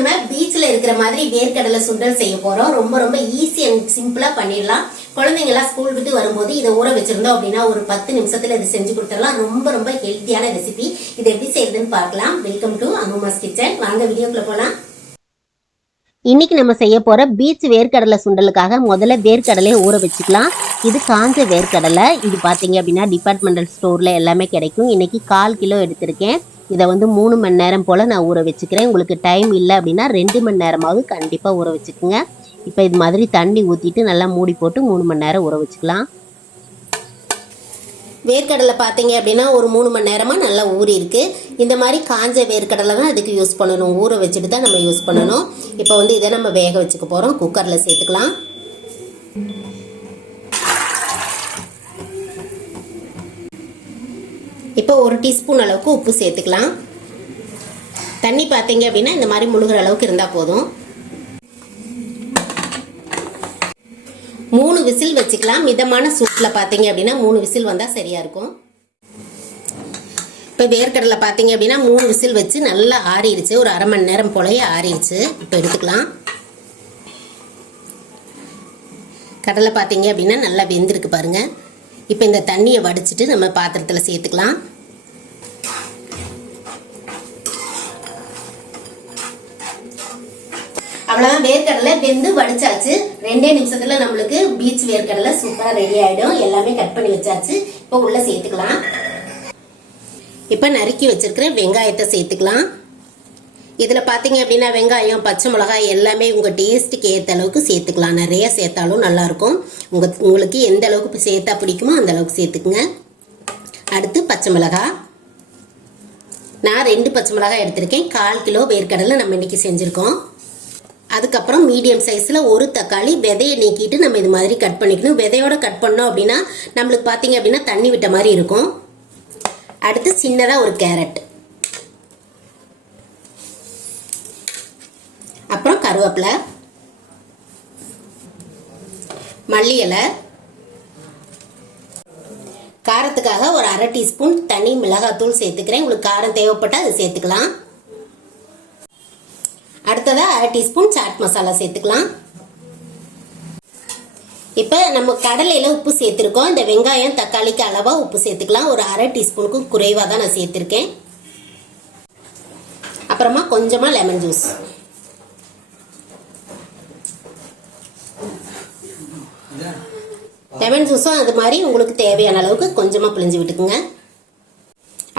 நம்ம பீச்ல இருக்கிற மாதிரி வேர்க்கடலை சுண்டல் செய்ய போறோம். ரொம்ப ரொம்ப ஈஸி அண்ட் சிம்பிளா பண்ணிடலாம். குழந்தைங்க எல்லாம் ஸ்கூல் விட்டு வரும்போது இதை ஊற வச்சிருந்தோம் அப்படின்னா ஒரு 10 நிமிஷத்துல இது செஞ்சு கொடுத்துடலாம். ரொம்ப ரொம்ப ஹெல்த்தியான ரெசிபி. இது எப்படி செய்யறதுன்னு பார்க்கலாம். Welcome to Ammuma's kitchen. வாங்க வீடியோக்குள்ள போலாம். இன்னைக்கு நம்ம செய்ய போற பீச் வேர்க்கடலை சுண்டலுக்காக முதல்ல வேர்க்கடலை ஊற வச்சுக்கலாம். இது காஞ்ச வேர்க்கடலை. இது பாத்தீங்க அப்படின்னா டிபார்ட்மெண்டல் ஸ்டோர்ல எல்லாமே கிடைக்கும். இன்னைக்கு 1/4 கிலோ எடுத்திருக்கேன். இதை 3 மணி நேரம் போல் நான் ஊற வச்சுக்கிறேன். உங்களுக்கு டைம் இல்லை அப்படின்னா 2 மணி நேரமாவது கண்டிப்பாக ஊற வச்சுக்கோங்க. இப்போ இது மாதிரி தண்ணி ஊற்றிட்டு நல்லா மூடி போட்டு 3 மணி நேரம் ஊற வச்சுக்கலாம். வேர்க்கடலை பார்த்தீங்க அப்படின்னா ஒரு 3 மணி நேரமாக நல்லா ஊறி இருக்கு. இந்த மாதிரி காஞ்ச வேர்க்கடலை தான் அதுக்கு யூஸ் பண்ணணும். ஊற வச்சுட்டு தான் நம்ம யூஸ் பண்ணணும். இப்போ இதை நம்ம வேக வச்சுக்க போகிறோம். குக்கரில் சேர்த்துக்கலாம். இப்போ 1 டீஸ்பூன் அளவுக்கு உப்பு சேர்த்துக்கலாம். தண்ணி பார்த்தீங்க அப்படின்னா இந்த மாதிரி முழுகிற அளவுக்கு இருந்தால் போதும். 3 விசில் வச்சுக்கலாம். மிதமான சூட்டில் பார்த்தீங்க அப்படின்னா 3 விசில் வந்தால் சரியாக இருக்கும். இப்போ வேர்க்கடலை பார்த்தீங்க அப்படின்னா 3 விசில் வச்சு நல்லா ஆறிடுச்சு. ஒரு அரை மணி நேரம் போலயே ஆறிடுச்சு. இப்போ எடுத்துக்கலாம். கடலை பார்த்தீங்க அப்படின்னா நல்லா வெந்திருக்கு பாருங்க. இப்போ இந்த தண்ணியை வடிச்சிட்டு நம்ம பாத்திரத்தில் சேர்த்துக்கலாம். அவ்வளோதான், வேர்க்கடலை வெந்து வடிச்சாச்சு. 2 நிமிஷத்துல நம்மளுக்கு பீச் வேர்க்கடலை சூப்பராக ரெடி ஆயிடும். எல்லாமே கட் பண்ணி வச்சாச்சு. இப்போ உள்ள சேர்த்துக்கலாம். இப்போ நறுக்கி வச்சிருக்கிற வெங்காயத்தை சேர்த்துக்கலாம். இதில் பார்த்தீங்க அப்படின்னா வெங்காயம், பச்சை மிளகாய் எல்லாமே உங்கள் டேஸ்ட்டுக்கு ஏற்ற அளவுக்கு சேர்த்துக்கலாம். நிறைய சேர்த்தாலும் நல்லாயிருக்கும். உங்களுக்கு எந்த அளவுக்கு சேர்த்தா பிடிக்குமோ அந்த அளவுக்கு சேர்த்துக்குங்க. அடுத்து பச்சை மிளகாய். நான் 2 பச்சை மிளகாய் எடுத்திருக்கேன். 1/4 கிலோ வேர்க்கடலை நம்ம இன்னைக்கு செஞ்சுருக்கோம். அதுக்கப்புறம் மீடியம் சைஸில் 1 தக்காளி விதையை நீக்கிட்டு நம்ம இது மாதிரி கட் பண்ணிக்கணும். விதையோட கட் பண்ணோம் அப்படின்னா நம்மளுக்கு பார்த்தீங்க அப்படின்னா தண்ணி விட்ட மாதிரி இருக்கும். அடுத்து சின்னதாக ஒரு கேரட், அப்புறம் கருவேப்பிலை, மல்லி இலை, காரத்துக்காக ஒரு 1/2 டீஸ்பூன் தனி மிளகாத்தூள் சேர்த்துக்கிறேன். உங்களுக்கு காரம் தேவைப்பட்டால் அது சேர்த்துக்கலாம். அடுத்ததா 1/2 டீஸ்பூன் சாட் மசாலா சேர்த்துக்கலாம். இப்போ நம்ம கடலையில உப்பு சேர்த்துருக்கோம். இந்த வெங்காயம் தக்காளிக்கு அளவா உப்பு சேர்த்துக்கலாம். ஒரு 1/2 டீஸ்பூனுக்கும் குறைவாக தான் நான் சேர்த்துருக்கேன். அப்புறமா கொஞ்சமா லெமன் ஜூஸ். லெமன் ஜூஸும் அது மாதிரி உங்களுக்கு தேவையான அளவுக்கு கொஞ்சமாக பிழிஞ்சு விட்டுக்குங்க.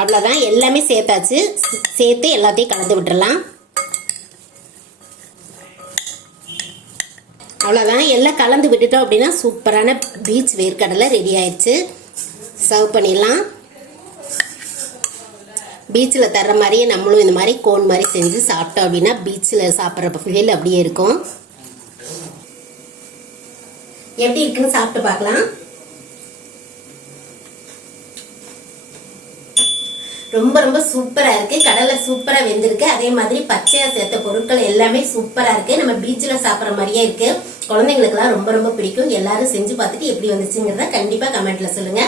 அவ்வளோதான், எல்லாமே சேர்த்தாச்சு. சேர்த்து எல்லாத்தையும் கலந்து விட்டுறலாம். அவ்வளோதான், எல்லாம் கலந்து விட்டுட்டோம் அப்படின்னா சூப்பரான பீச் வேர்க்கடலை ரெடி ஆயிடுச்சு. சர்வ் பண்ணிடலாம். பீச்சில் தர்ற மாதிரியே நம்மளும் இந்த மாதிரி கோன் மாதிரி செஞ்சு சாப்பிட்டோம் அப்படின்னா பீச்சில் சாப்பிட்ற ஃபீல் அப்படியே இருக்கும். எப்படி இருக்குன்னு சாப்பிட்டு பார்க்கலாம். ரொம்ப ரொம்ப சூப்பரா இருக்கு. கடலை சூப்பரா வெந்திருக்கு. அதே மாதிரி பச்சையா சேர்த்த பொருட்கள் எல்லாமே சூப்பரா இருக்கு. நம்ம பீச்ல சாப்பிட்ற மாதிரியே இருக்கு. குழந்தைங்களுக்கு எல்லாம் ரொம்ப ரொம்ப பிடிக்கும். எல்லாரும் செஞ்சு பார்த்துட்டு எப்படி வந்துச்சுங்கிறத கண்டிப்பா கமெண்ட்ல சொல்லுங்க.